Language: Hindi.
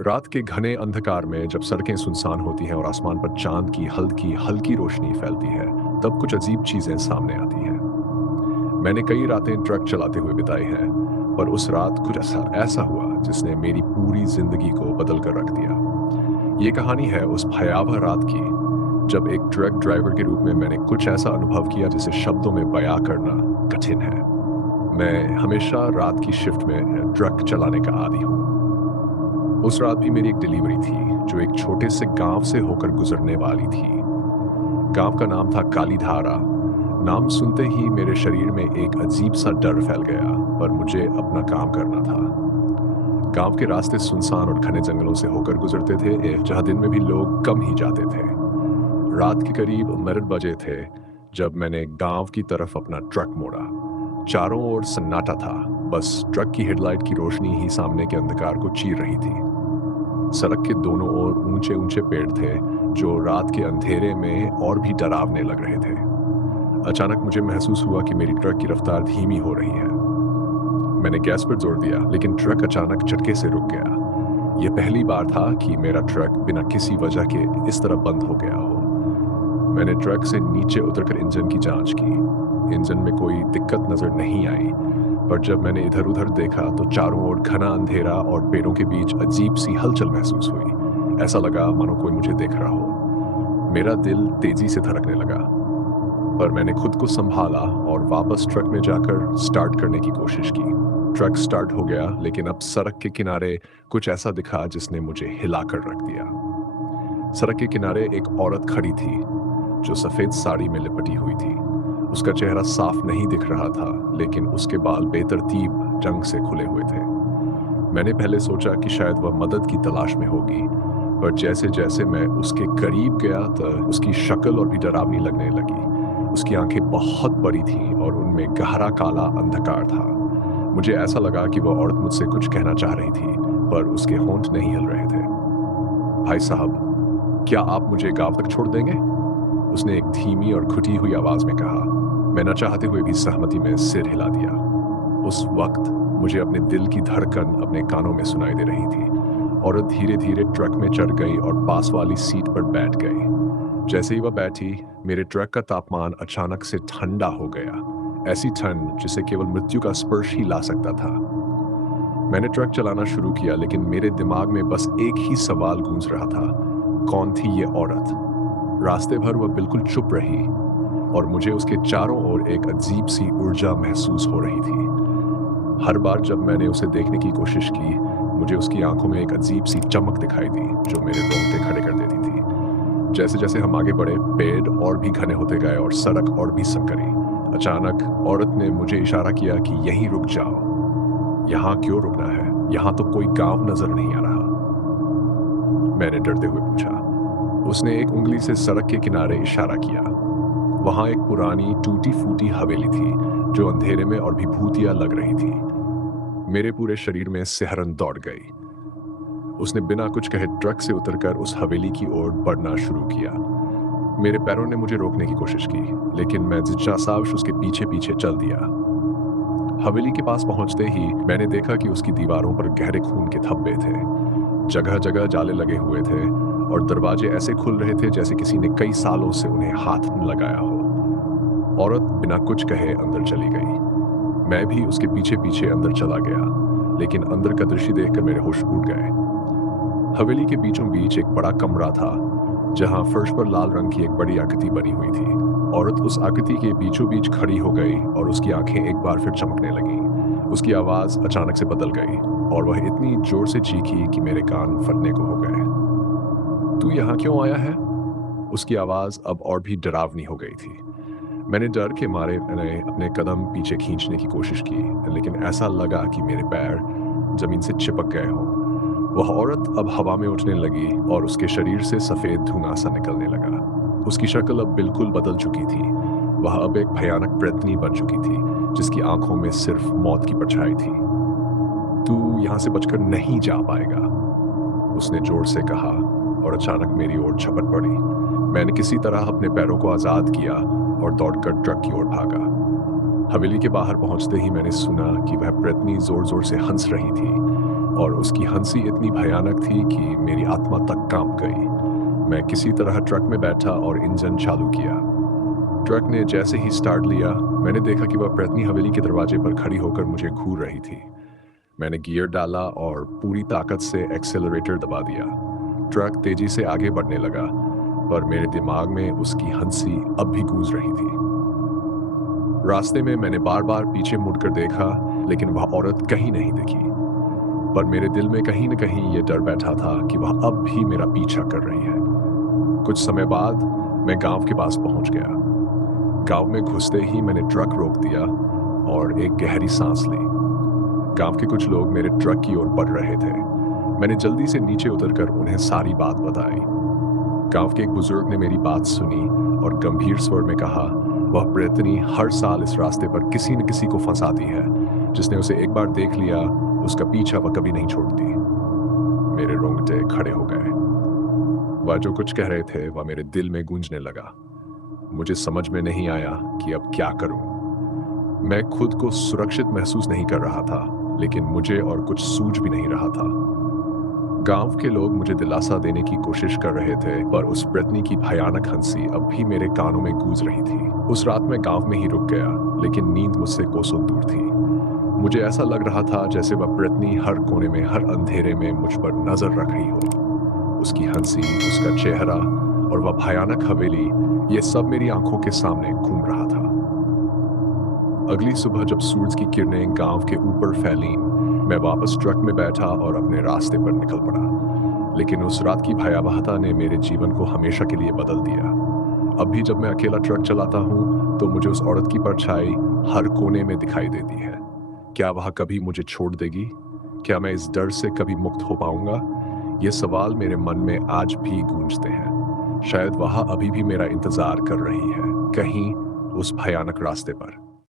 रात के घने अंधकार में जब सड़कें सुनसान होती हैं और आसमान पर चांद की हल्की हल्की रोशनी फैलती है, तब कुछ अजीब चीजें सामने आती हैं। मैंने कई रातें ट्रक चलाते हुए बिताई हैं, पर उस रात कुछ ऐसा ऐसा हुआ जिसने मेरी पूरी जिंदगी को बदल कर रख दिया। ये कहानी है उस भयावह रात की, जब एक ट्रक ड्राइवर के रूप में मैंने कुछ ऐसा अनुभव किया जिसे शब्दों में बयां करना कठिन है। मैं हमेशा रात की शिफ्ट में ट्रक चलाने का आदी हूँ। उस रात भी मेरी एक डिलीवरी थी, जो एक छोटे से गांव से होकर गुजरने वाली थी। गांव का नाम था कालीधारा। नाम सुनते ही मेरे शरीर में एक अजीब सा डर फैल गया, पर मुझे अपना काम करना था। गांव के रास्ते सुनसान और घने जंगलों से होकर गुजरते थे, जहां दिन में भी लोग कम ही जाते थे। रात के करीब 9 बजे थे जब मैंने गांव की तरफ अपना ट्रक मोड़ा। चारों ओर सन्नाटा था, बस ट्रक की हेडलाइट की रोशनी ही सामने के अंधकार को चीर रही थी। सड़क के दोनों ओर ऊंचे ऊंचे पेड़ थे, जो रात के अंधेरे में और भी डरावने लग रहे थे। अचानक मुझे महसूस हुआ कि मेरी ट्रक की रफ्तार धीमी हो रही है। मैंने गैस पर जोर दिया, लेकिन ट्रक अचानक झटके से रुक गया। यह पहली बार था कि मेरा ट्रक बिना किसी वजह के इस तरह बंद हो गया हो। मैंने ट्रक से नीचे उतरकर इंजन की जांच की। इंजन में कोई दिक्कत नजर नहीं आई, पर जब मैंने इधर-उधर देखा तो चारों ओर घना अंधेरा और पेड़ों के बीच अजीब सी हलचल महसूस हुई। ऐसा लगा मानो कोई मुझे देख रहा हो। मेरा दिल तेजी से धड़कने लगा, पर मैंने खुद को संभाला और वापस ट्रक में जाकर स्टार्ट करने की कोशिश की। ट्रक स्टार्ट हो गया, लेकिन अब सड़क के किनारे कुछ ऐसा दिखा जिसने मुझे हिलाकर रख दिया। सड़क के किनारे एक औरत खड़ी थी, जो सफेद साड़ी में लिपटी हुई थी। उसका चेहरा साफ नहीं दिख रहा था, लेकिन उसके बाल बेतरतीब ढंग से खुले हुए थे। मैंने पहले सोचा कि शायद वह मदद की तलाश में होगी, पर जैसे जैसे मैं उसके करीब गया तो उसकी शक्ल और भी डरावनी लगने लगी। उसकी आंखें बहुत बड़ी थीं और उनमें गहरा काला अंधकार था। मुझे ऐसा लगा कि वह औरत मुझसे कुछ कहना चाह रही थी, पर उसके होंठ नहीं हिल रहे थे। भाई साहब, क्या आप मुझे गांव तक छोड़ देंगे? उसने एक धीमी और घुटी हुई आवाज में कहा। मैं न चाहते हुए भी सहमति में सिर हिला दिया। उस वक्त मुझे अपने दिल की धड़कन अपने कानों में सुनाई दे रही थी। औरत धीरे धीरे ट्रक में चढ़ गई और पास वाली सीट पर बैठ गई। जैसे ही वह बैठी, मेरे ट्रक का तापमान अचानक से ठंडा हो गया। ऐसी ठंड जिसे केवल मृत्यु का स्पर्श ही ला सकता था। मैंने ट्रक चलाना शुरू किया, लेकिन मेरे दिमाग में बस एक ही सवाल गूंज रहा था, कौन थी ये औरत? रास्ते भर वह बिल्कुल चुप रही और मुझे उसके चारों ओर एक अजीब सी ऊर्जा महसूस हो रही थी। हर बार जब मैंने उसे देखने की कोशिश की, मुझे उसकी आंखों में एक अजीब सी चमक दिखाई दी, जो मेरे रोंगटे खड़े कर देती थी। जैसे जैसे हम आगे बढ़े, पेड़ और भी घने होते गए और सड़क और भी संकरी। अचानक औरत ने मुझे इशारा किया कि यहीं रुक जाओ। यहाँ क्यों रुकना है? यहाँ तो कोई गांव नजर नहीं आ रहा। मैंने डरते हुए पूछा। उसने एक उंगली से सड़क के किनारे इशारा किया। वहां एक पुरानी टूटी फूटी हवेली थी, जो अंधेरे में और भी भूतिया लग रही थी। मेरे पूरे शरीर में सिहरन दौड़ गई। उसने बिना कुछ कहे ट्रक से उतरकर उस हवेली की ओर बढ़ना शुरू किया। मेरे पैरों ने मुझे रोकने की कोशिश की, लेकिन मैं जिज्ञासावश उसके पीछे पीछे चल दिया। हवेली के पास पहुंचते ही मैंने देखा कि उसकी दीवारों पर गहरे खून के धब्बे थे। जगह जगह जाले लगे हुए थे और दरवाजे ऐसे खुल रहे थे जैसे किसी ने कई सालों से उन्हें हाथ न लगाया हो। औरत बिना कुछ कहे अंदर चली गई। मैं भी उसके पीछे पीछे अंदर चला गया, लेकिन अंदर का दृश्य देखकर मेरे होश उड़ गए। हवेली के बीचों बीच एक बड़ा कमरा था, जहां फर्श पर लाल रंग की एक बड़ी आकृति बनी हुई थी। औरत उस आकृति के बीचों बीच खड़ी हो गई और उसकी आंखें एक बार फिर चमकने लगीं। उसकी आवाज अचानक से बदल गई और वह इतनी जोर से चीखी कि मेरे कान फटने को हो गए। तू यहाँ क्यों आया है? उसकी आवाज अब और भी डरावनी हो गई थी। मैंने डर के मारे मैंने अपने कदम पीछे खींचने की कोशिश की, लेकिन ऐसा लगा कि मेरे पैर जमीन से चिपक गए हों। वह औरत अब हवा में उठने लगी और उसके शरीर से सफेद धुआं सा निकलने लगा। उसकी शक्ल अब बिल्कुल बदल चुकी थी। वह अब एक भयानक प्रेतनी बन चुकी थी, जिसकी आंखों में सिर्फ मौत की परछाई थी। तू यहाँ से बचकर नहीं जा पाएगा, उसने जोर से कहा और अचानक मेरी ओर झपट पड़ी। मैंने किसी तरह अपने पैरों को आजाद किया और दौड़कर ट्रक की ओर भागा। हवेली के बाहर पहुंचते ही मैंने सुना कि वह प्रेतनी जोर जोर से हंस रही थी और उसकी हंसी इतनी भयानक थी कि मेरी आत्मा तक कांप गई। मैं किसी तरह ट्रक में बैठा और इंजन चालू किया। ट्रक ने जैसे ही स्टार्ट लिया, मैंने देखा कि वह प्रेतनी हवेली के दरवाजे पर खड़ी होकर मुझे घूर रही थी। मैंने गियर डाला और पूरी ताकत से एक्सेलरेटर दबा दिया। ट्रक तेजी से आगे बढ़ने लगा, पर मेरे दिमाग में उसकी हंसी अब भी गूंज रही थी। रास्ते में मैंने बार बार पीछे मुड़कर देखा, लेकिन वह औरत कहीं नहीं दिखी। पर मेरे दिल में कहीं न कहीं ये डर बैठा था कि वह अब भी मेरा पीछा कर रही है। कुछ समय बाद मैं गांव के पास पहुंच गया। गांव में घुसते ही मैंने ट्रक रोक दिया और एक गहरी सांस ली। गांव के कुछ लोग मेरे ट्रक की ओर बढ़ रहे थे। मैंने जल्दी से नीचे उतरकर उन्हें सारी बात बताई। गांव के एक बुजुर्ग ने मेरी बात सुनी और गंभीर स्वर में कहा, वह प्रेतनी हर साल इस रास्ते पर किसी न किसी को फंसाती है। जिसने उसे एक बार देख लिया, उसका पीछा वह कभी नहीं छोड़ती। मेरे रोंगटे खड़े हो गए। वह जो कुछ कह रहे थे वह मेरे दिल में गूंजने लगा। मुझे समझ में नहीं आया कि अब क्या करूं। मैं खुद को सुरक्षित महसूस नहीं कर रहा था, लेकिन मुझे और कुछ सूझ भी नहीं रहा था। गांव के लोग मुझे दिलासा देने की कोशिश कर रहे थे, पर उस प्रेतनी की भयानक हंसी अब भी मेरे कानों में गूंज रही थी। उस रात मैं गांव में ही रुक गया, लेकिन नींद मुझसे कोसों दूर थी। मुझे ऐसा लग रहा था जैसे वह प्रेतनी हर कोने में, हर अंधेरे में मुझ पर नजर रख रही हो। उसकी हंसी, उसका चेहरा और वह भयानक हवेली, ये सब मेरी आंखों के सामने घूम रहा था। अगली सुबह जब सूरज की किरणें गांव के ऊपर फैलीं, मैं वापस ट्रक में बैठा और अपने रास्ते पर निकल पड़ा। लेकिन उस रात की भयावहता ने मेरे जीवन को हमेशा के लिए बदल दिया। अब भी जब मैं अकेला ट्रक चलाता हूँ, तो मुझे उस औरत की परछाई हर कोने में दिखाई देती है। क्या वह कभी मुझे छोड़ देगी? क्या मैं इस डर से कभी मुक्त हो पाऊंगा? ये सवाल मेरे मन में आज भी गूंजते हैं। शायद वह अभी भी मेरा इंतजार कर रही है, कहीं उस भयानक रास्ते पर।